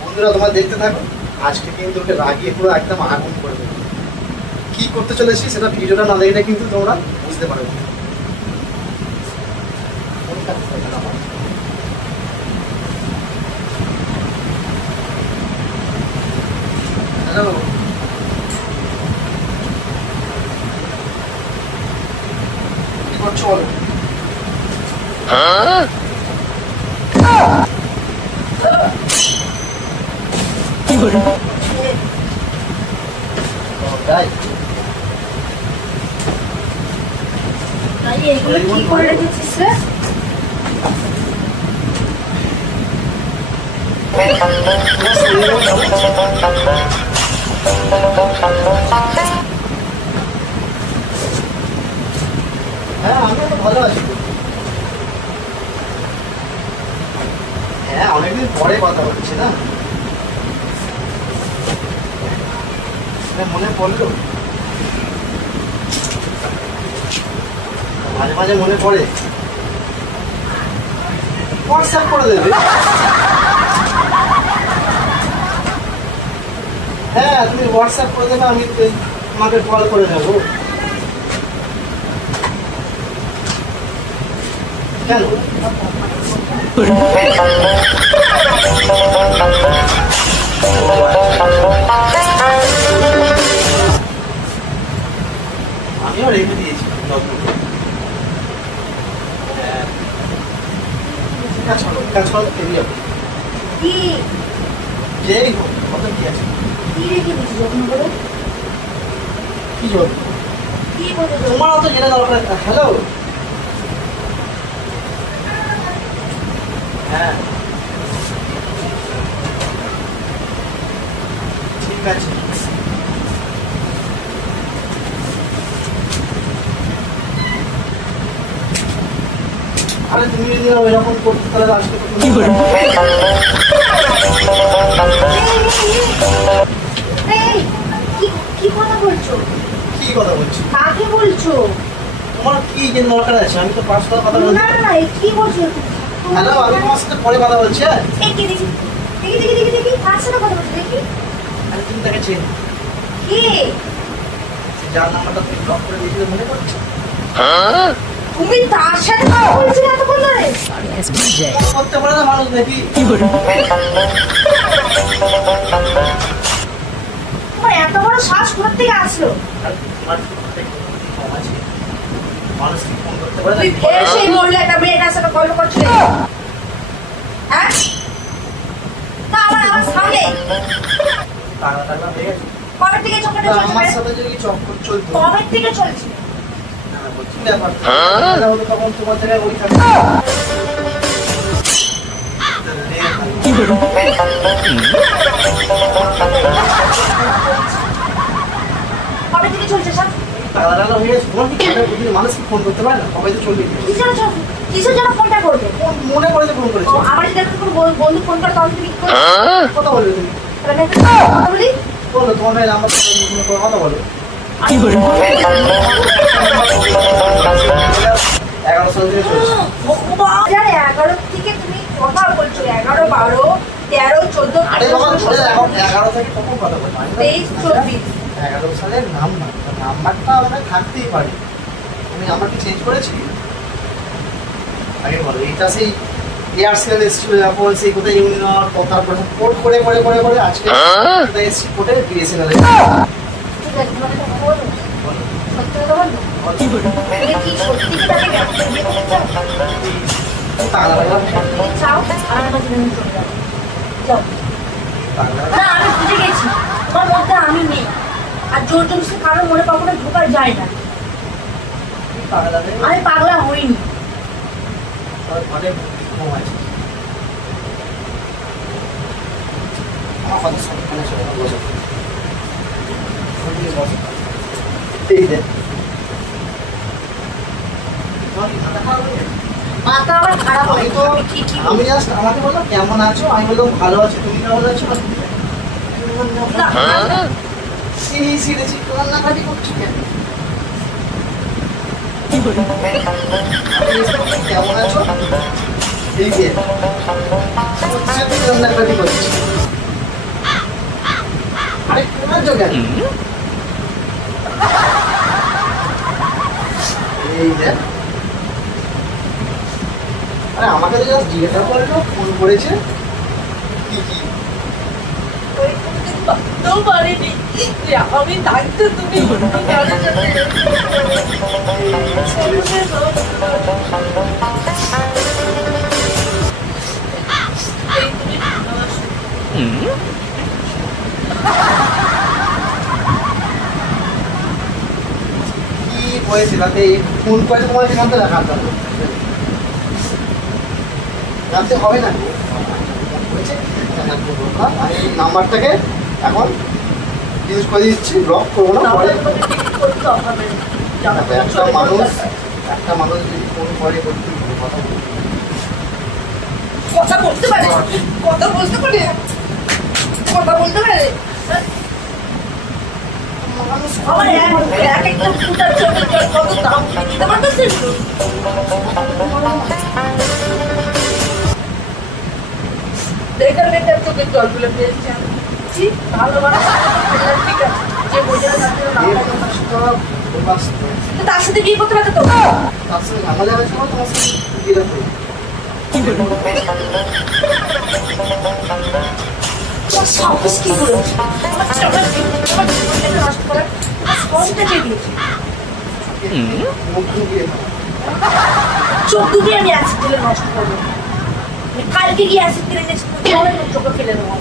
বন্ধুরা তোমরা দেখতে থাকো, আজকে কিন্তু ওকে রাগিয়ে পুরো একদম আগুন করে দেবো। কি করতে চলেছি সেটা ভিডিওটা না দেখলে কিন্তু তোমরা বুঝতে পারবে। হ্যালো, কি করছো বলো? কি করে তাই এগুলো কি করে রেখেছিস রে? হ্যাঁ আমি তো ভালো আছি। হ্যাঁ অনেকদিন পরে কথা হচ্ছে না, মনে পড়লো, মাঝে মাঝে মনে পড়ে। হোয়াটসঅ্যাপ করে দেবে। হ্যাঁ তুমি হোয়াটসঅ্যাপ করে দেবে, আমি তোমাকে কল করে নেবো। কেন আমিও রেখে দিয়েছি যেই হোক কত কি আছে কি তোমার অত জেনে দরকার। হ্যালো হ্যাঁ ঠিক আছে। আরে তুমি যদি এরকম করতে তাহলে আজকে কি করে কি কথা বলছো? কি কথা বলছো? কাকে বলছো? তোমার কি জেনে দরকার আছে? আমি তো পার্সোনাল কথা বলছি। না না কি বলছো? হ্যালো আমি তোমার সাথে পরে কথা বলছি। দেখি দেখি দেখি দেখি দেখি কার সাথে কথা বলছো দেখি? আরে তুমি তাকে চেনো? কে? যার নাম্বারটা তুমি ব্লক করে দিয়েছিলে মনে পড়ছে? তুমি তার সাথে কথা বলছিলে এতক্ষণ ধরে? করতে পারে না মানুষ নাকি? কি করে এত বড় শ্বাস কোথা থেকে আসলো? মানুষ কি ফোন করতে পারে না? সেই মহিলাটা মেয়েটার সাথে গল্প করছিলে, হ্যাঁ? তা আমার সামনে টাকা টাকা হয়ে গেছে। কবে থেকে চক্করটা চলছে? আমার সাথে যদি চক্কর চলতো কবে থেকে চলছে? কি ব্যাপার? তখন তোমার জায়গায় ওই থাকে। কি বলো? কবে থেকে চলছে সব? টাকা টাকা হয়ে গেছে। তোমার কি মানুষ কি ফোন করতে পারে না? কবে তো চলবে। কিসের জন্য ফোনটা করবে? মনে করে ফোন করেছো? আমার যদি কোনো বন্ধু ফোন করে তখন তুমি কথা বলবে তুমি? কথা বলি বলো তোমার ভাই আমার কথা বলো। কি বলি 11 সাল থেকে চলছে। 2011 থেকে তুমি কথা বলছো? 11, 12, 13, 14, 11 থেকে কখন কথা বলছো? 23, 24 11 সালের নাম্বারটা আমরা থাকতেই পারি। আমি নাম্বারটি চেঞ্জ করেছি আগে বলো। এটা সেই এয়ারসেল এসেছিল যখন সেই কোথায় ইউনিয়ন তারপরে কোড করে করে করে করে আজকে কোথায় এসেছি কোডে বিএসএনএল এর। আমি বুঝে গেছি তোমার মধ্যে আমি নেই, আর জোর জবরদস্তি কারোর মনে কখনো ঢোকা যায় না। আমি পাগলা হইনি। আমি জাস্ট আমাকে বললো কেমন আছো, আমি বললাম ভালো আছি, তুমি কেমন আছো? কান্নাকাটি করছি কেন? কেমন আছো এই যে একটা ঠিক হচ্ছে আরে কোন জায়গা এই যে আরে আমাকে তো জাস্ট জিজ্ঞাসা করলো ফোন করেছে কি কি আমি থাকতে তুমি কি হয়েছে তাতে ফোন করে তোমার সেখান থেকে দেখাতে হবে জানতে হবে না আমি নাম্বারটাকে এখন ইউজ করে দিচ্ছি ব্লক করবো না পরে একটা মানুষ যদি ফোন করে কথা বলতে পারে কথা বলতে পারে কথা বলতে পারে আমার এক একটা ফুটার জন্য কত দাম দিতে পারতেছিস দেখে তোকে জলগুলো পেয়েছি আমি ভালোবাসা ঠিক আছে যে বোঝা তার সাথে বিয়ে করতে পারতো তো তার সাথে ঝামেলা হয়েছে তোমার সাথে বিয়ে করতে সাহস কি করে নষ্ট করার সাহসটা কে দিয়েছে চোখ দুটোই আমি অ্যাসিড দিলে নষ্ট করবো কালকে গিয়ে অ্যাসিড দিলে চোখে ফেলে দেবো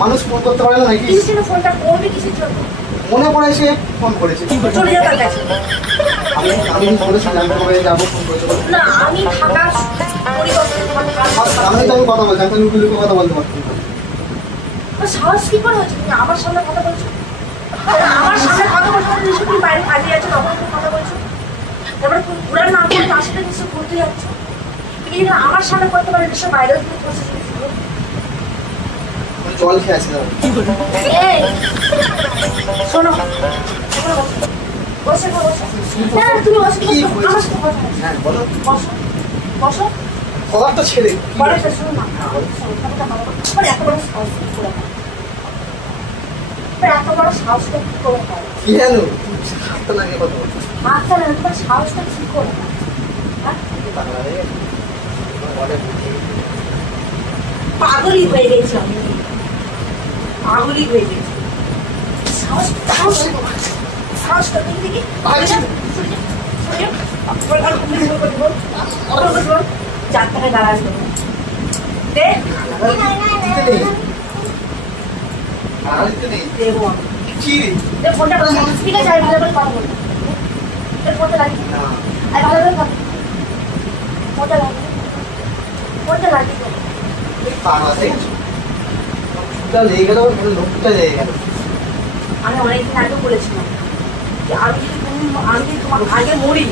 মানুষ ফোন করতে পারে না নাকি ফোনটা করবে কিসের জন্য মনে পড়ে সে ফোন করেছে চলে যাও তার কাছে আমি বলেছিলাম কবে যাবো ফোন করেছে না আমি থাকার পরিবর্তে আমি তো কথা বলছি আমি তো লুকু কথা বলতে পারতাম সাহস কি করে হয়েছে তুমি আমার সামনে কথা বলছো আমার সামনে কথা বলছো নিশ্চয় তুমি বাইরে কাজে আছে তখন তুমি কথা বলছো তারপরে পুরার নাম করে তার সাথে নিশ্চয় ঘুরতে যাচ্ছ তুমি যদি আমার সামনে করতে পারে নিশ্চয় বাইরেও তুমি বসে জল খেয়ে আসি শোনো বসে বসো না তুমি বসো আমার সাথে কথা হ্যাঁ বলো বসো বসো কথাটা ছেড়ে বড় শোনো না এত বড় সাহস কি করে এত বড় সাহসটা কি করে কি জানো হাতটা লাগে কথা বলছো হাতটা না তোমার সাহসটা কি করে পাগলই হয়ে গেছি আমি পাগলই হয়ে গেছি সাহসটা তুমি দেখি চার টাকা গাড়া আসবে ফোনটা ঠিক আছে আমি ভালো করে কথা বলবো ফোনটা লাগিয়ে ভালো করে কথা ফোনটা লাগিয়ে ফোনটা লাগিয়ে আমি অনেকদিন আগে বলেছিলাম যে আমি যদি তোমার আগে মরি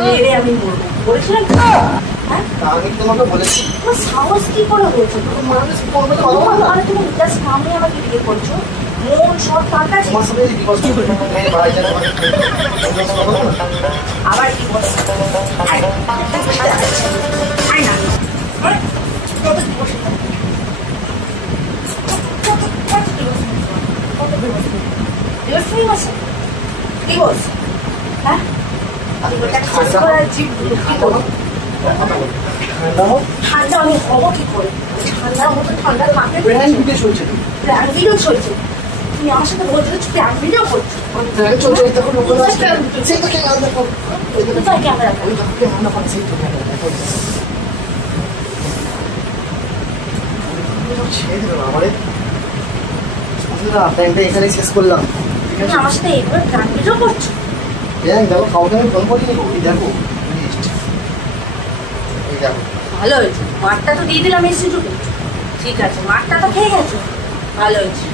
মেরে আমি মরবো বলেছিলাম হ্যাঁ আমি তোমাকে বলেছি তোমার সাহস কি করে হয়েছে মানুষ ফোন করে মানে তুমি জাস্ট সামনে আমাকে বিয়ে করছো মন সব তার কাছে তোমার সাথে বিকজ আবার কি বলছো ঠান্ডা আমি হবো কি করে ঠান্ডার মতো ঠান্ডার মাকে চলছে ভিডিও চলছে তুমি আমার সাথে বলছো প্ল্যান ভিডিও করছো ক্যামেরা এখানে শেষ করলাম তুমি আমার সাথে এইভাবে প্ল্যান ভিডিও করছো দেখো কাউকে আমি ফোন করিনি দেখো এই দেখো ভালো হয়েছে মাঠটা তো দিয়ে দিলাম এসে ঠিক আছে মাঠটা তো খেয়ে গেছো ভালো হয়েছে